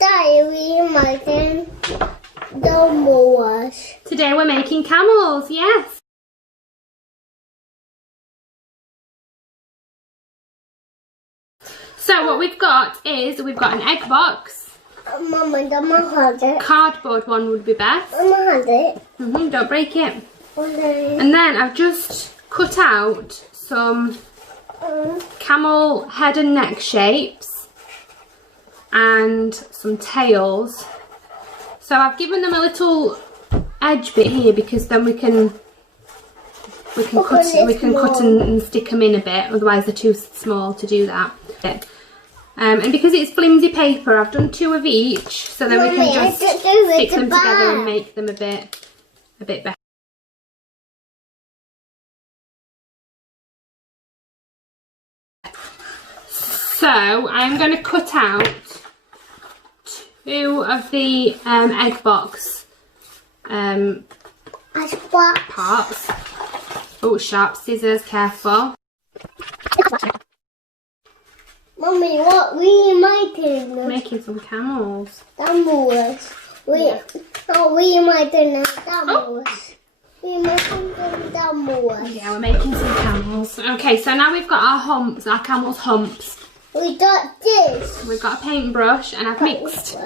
Today we're making camels. Today we're making camels, yes. So what we've got is, we've got an egg box. Mama, don't have it. Cardboard one would be best. Mama had it. Don't break it. Okay. And then I've just cut out some camel head and neck shapes and some tails. So I've given them a little edge bit here because then we can cut and stick them in a bit. Otherwise they're too small to do that. And because it's flimsy paper, I've done 2 of each, so then we can just stick them together and make them a bit better. So I'm going to cut out 2 of the egg box parts. Oh, sharp scissors, careful. Mummy, what are we making? Making some camels. Camels. Yeah. We're making camels. We're making camels. Yeah, we're making some camels. Okay, so now we've got our humps, our camel's humps. We got this. We've got a paintbrush, and I've mixed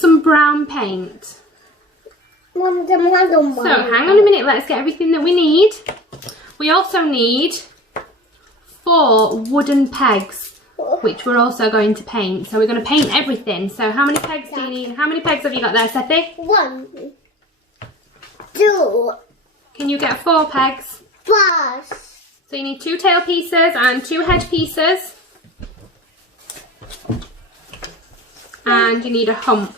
some brown paint. So hang on a minute, let's get everything that we need. We also need 4 wooden pegs, which we're also going to paint. So we're going to paint everything. So how many pegs do you need? How many pegs have you got there, Sethy? 1, 2. Can you get 4 pegs? 5. So you need 2 tail pieces and 2 head pieces. And you need a hump.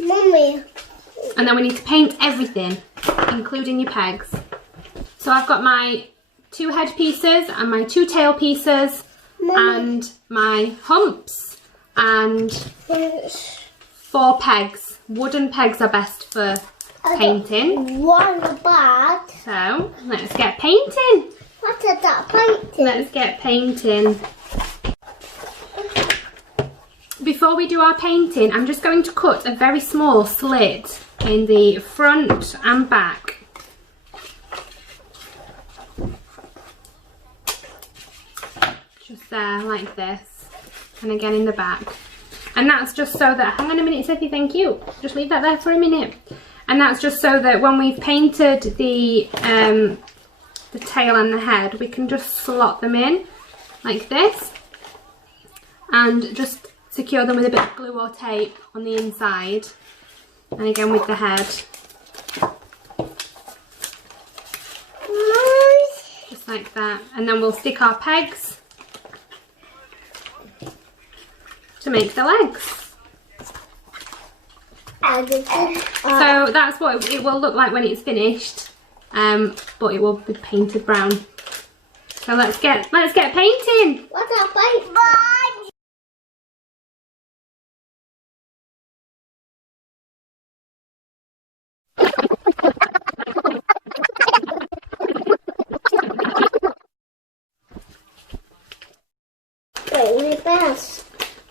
Mummy. And then we need to paint everything, including your pegs. So I've got my 2 head pieces and my 2 tail pieces, Mummy, and my humps and 4 pegs. Wooden pegs are best for painting. One bag. So let's get painting. What is that painting? Let's get painting. Before we do our painting, I'm just going to cut a very small slit in the front and back. Just there, like this. And again in the back. And that's just so that, hang on a minute, Sethy, thank you. Just leave that there for a minute. And that's just so that when we've painted the tail and the head, we can just slot them in like this. And just secure them with a bit of glue or tape on the inside, and again with the head, just like that. And then we'll stick our pegs to make the legs. So that's what it will look like when it's finished, but it will be painted brown. So let's get painting. What's a paint?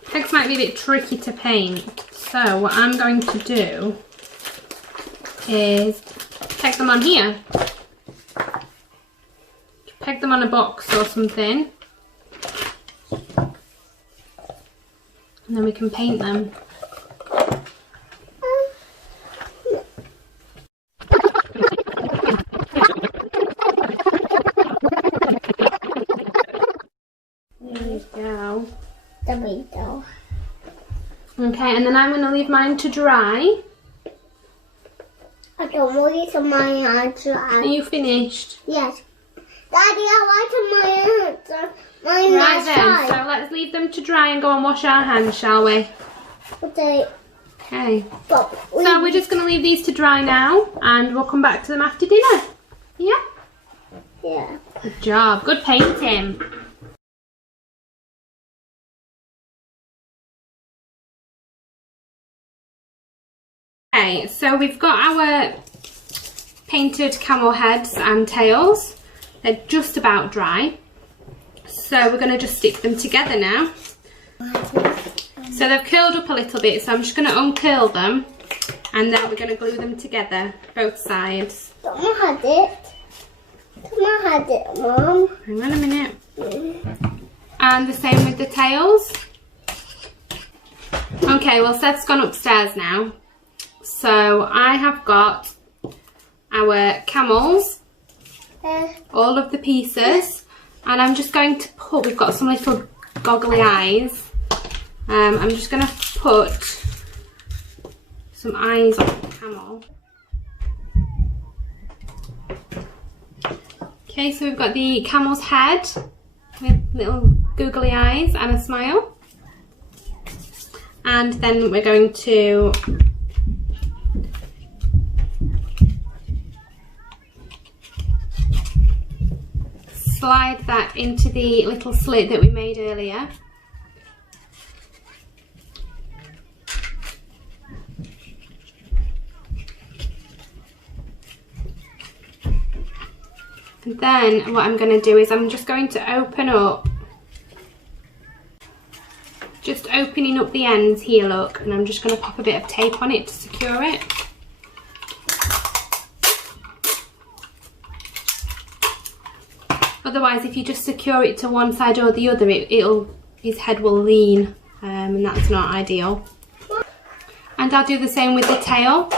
Pegs might be a bit tricky to paint, so what I'm going to do is peg them on here. Peg them on a box or something, and then we can paint them. Tomato. Okay, and then I'm going to leave mine to dry. I don't want it on my hands. Are you finished? Yes. Daddy, I like my hands. Right then, so let's leave them to dry and go and wash our hands, shall we? Okay. Okay. So we're just going to leave these to dry now, and we'll come back to them after dinner. Yeah? Yeah. Good job. Good painting. Okay, so we've got our painted camel heads and tails. They're just about dry. So we're going to just stick them together now. So they've curled up a little bit, so I'm just going to uncurl them, and then we're going to glue them together, both sides. Mama had it. Mama had it, Mum. Hang on a minute. And the same with the tails. Okay, well Seth's gone upstairs now. So I have got our camels, all of the pieces, and I'm just going to put, we've got some little goggly eyes. I'm just going to put some eyes on the camel. Okay, so we've got the camel's head with little googly eyes and a smile. And then we're going to slide that into the little slit that we made earlier. And then what I'm going to do is I'm just going to open up, just opening up the ends here, look, and I'm just going to pop a bit of tape on it to secure it. Otherwise, if you just secure it to one side or the other, his head will lean, and that's not ideal. And I'll do the same with the tail.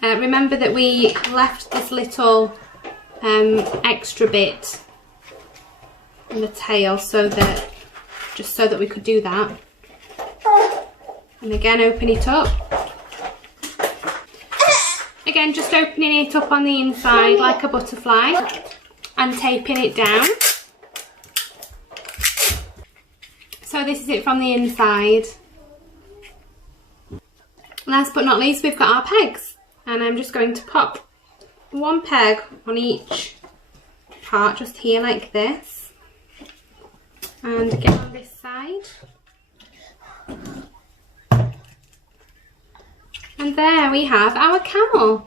Remember that we left this little extra bit in the tail just so that we could do that. And again, open it up. Again, just opening it up on the inside like a butterfly and taping it down. So this is it from the inside. Last but not least, we've got our pegs, and I'm just going to pop one peg on each part, just here like this, and again on this side, and there we have our camel.